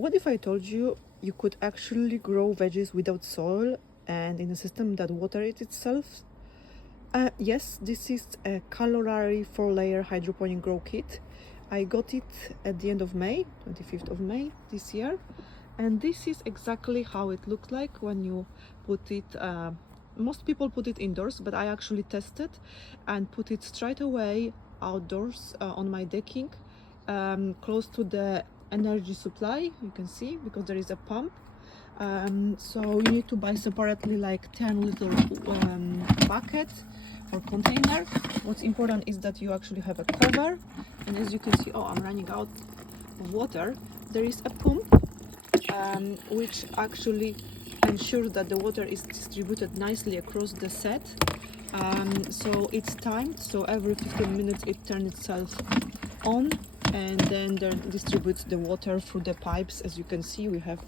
What if I told you you could actually grow veggies without soil and in a system that waters it itself? Yes, this is a Calorari 4-layer hydroponic grow kit. I got it at the end of May, 25th of May this year. And this is exactly how it looks like when you put it. Most people put it indoors, but I actually tested and put it straight away outdoors on my decking, close to the energy supply. You can see, because there is a pump. So you need to buy separately like 10 little bucket or container. What's important is that you actually have a cover, and as you can see, oh, I'm running out of water. There is a pump which actually ensures that the water is distributed nicely across the set. So it's timed, so every 15 minutes it turns itself on and then distributes the water through the pipes. As you can see, we have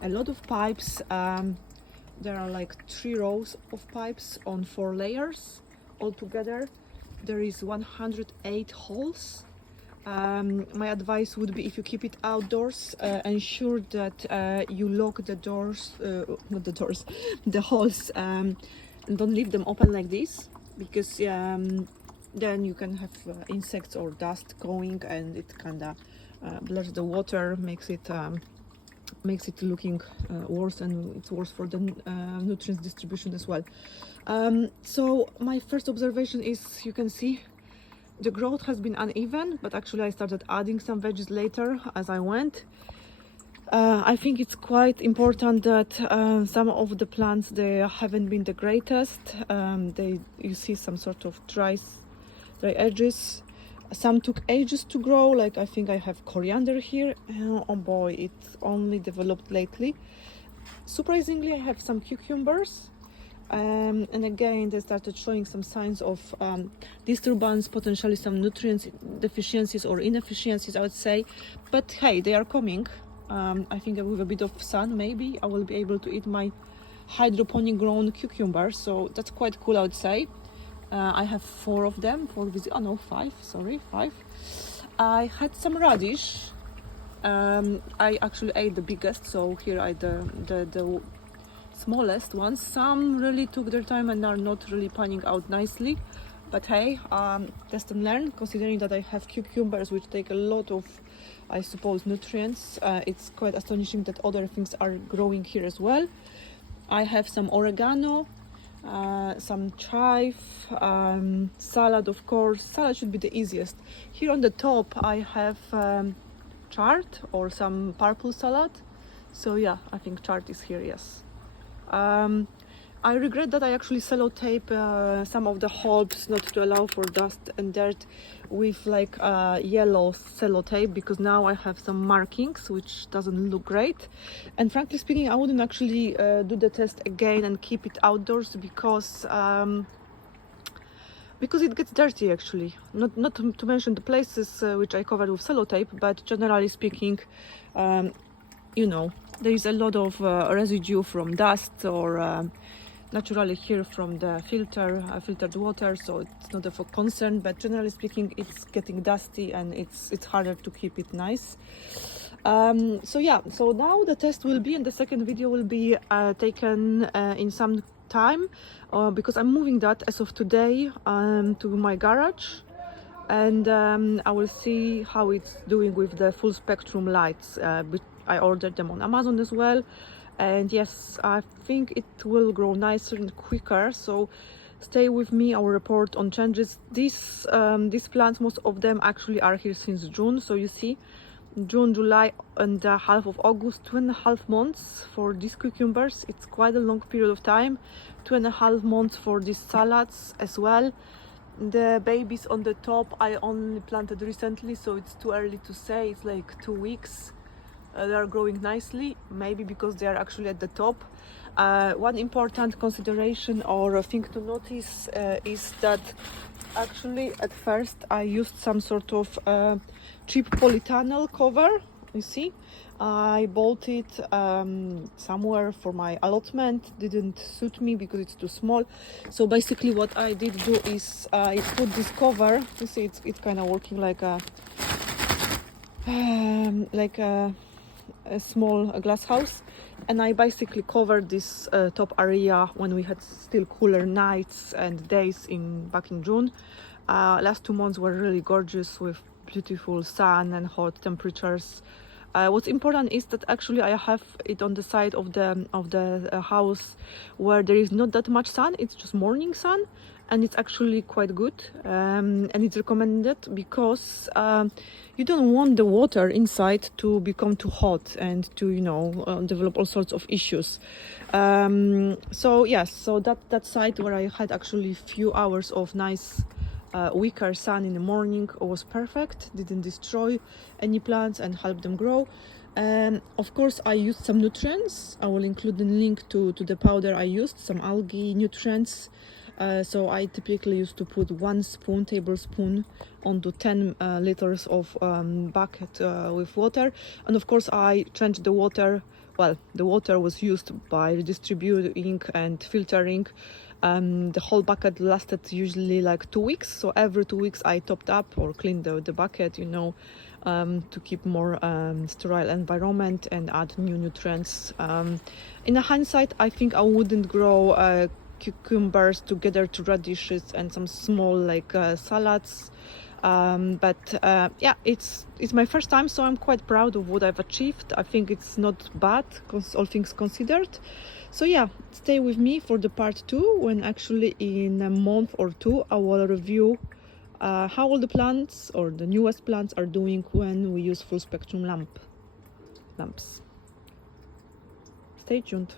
a lot of pipes. There are like 3 rows of pipes on 4 layers altogether. There is 108 holes. My advice would be, if you keep it outdoors, ensure that you lock the doors, not the doors, the holes, and don't leave them open like this, because then you can have insects or dust going, and it kinda blurs the water, makes it looking worse, and it's worse for the nutrients distribution as well. So my first observation is, you can see the growth has been uneven, but actually I started adding some veggies later as I went. I think it's quite important that some of the plants, they haven't been the greatest. You see some sort of dry edges. Some took ages to grow, like I think I have coriander here. Oh boy, it's only developed lately. Surprisingly, I have some cucumbers. And again, they started showing some signs of disturbance, potentially some nutrients deficiencies or inefficiencies, I would say. But hey, they are coming. I think with a bit of sun, maybe I will be able to eat my hydroponic grown cucumbers. So that's quite cool, I would say. I have 4 of them. 5. Sorry, 5. I had some radish. I actually ate the biggest. So here I the smallest ones. Some really took their time and are not really panning out nicely, but hey, test and learn. Considering that I have cucumbers which take a lot of, I suppose, nutrients, it's quite astonishing that other things are growing here as well. I have some oregano, some chive, salad, of course. Salad should be the easiest. Here on the top I have chard or some purple salad. So yeah, I think chard is here, yes. I regret that I actually sellotape some of the holes, not to allow for dust and dirt, with like yellow sellotape, because now I have some markings which doesn't look great. And frankly speaking, I wouldn't actually do the test again and keep it outdoors, because it gets dirty actually. Not to mention the places which I covered with sellotape, but generally speaking, you know, there is a lot of residue from dust, or naturally here from the filtered water, so it's not of a concern, but generally speaking it's getting dusty and it's harder to keep it nice. So yeah, so now the test will be, and the second video will be taken in some time, because I'm moving that as of today to my garage, and I will see how it's doing with the full spectrum lights. I ordered them on Amazon as well, and yes, I think it will grow nicer and quicker, so stay with me. I will report on changes. These plants, most of them actually are here since June, so you see, June, July and half of August, 2.5 months for these cucumbers. It's quite a long period of time. 2.5 months for these salads as well. The babies on the top I only planted recently, so it's too early to say. It's like 2 weeks. They are growing nicely, maybe because they are actually at the top. One important consideration or a thing to notice is that actually at first I used some sort of cheap polytunnel cover. You see, I bought it somewhere for my allotment. Didn't suit me because it's too small. So basically what I did do is I put this cover. You see, it's kind of working like a a small glass house, and I basically covered this top area when we had still cooler nights and days back in June. Last 2 months were really gorgeous with beautiful sun and hot temperatures. What's important is that actually I have it on the side of the house where there is not that much sun. It's just morning sun, and it's actually quite good, and it's recommended because you don't want the water inside to become too hot and to develop all sorts of issues. So yes, so that side where I had actually few hours of nice weaker sun in the morning was perfect, didn't destroy any plants and helped them grow. Of course, I used some nutrients. I will include the link to the powder I used, some algae nutrients. So I typically used to put 1 tablespoon onto 10 liters of bucket with water, and of course I changed the water. Well, the water was used by redistributing and filtering. The whole bucket lasted usually like 2 weeks, so every 2 weeks I topped up or cleaned the bucket, to keep more sterile environment and add new nutrients. In hindsight, I think I wouldn't grow cucumbers together to radishes and some small salads. But yeah, it's my first time, so I'm quite proud of what I've achieved. I think it's not bad, all things considered. So yeah, stay with me for the part 2, when actually in a month or 2 I will review how all the plants or the newest plants are doing when we use full spectrum lamps. Stay tuned.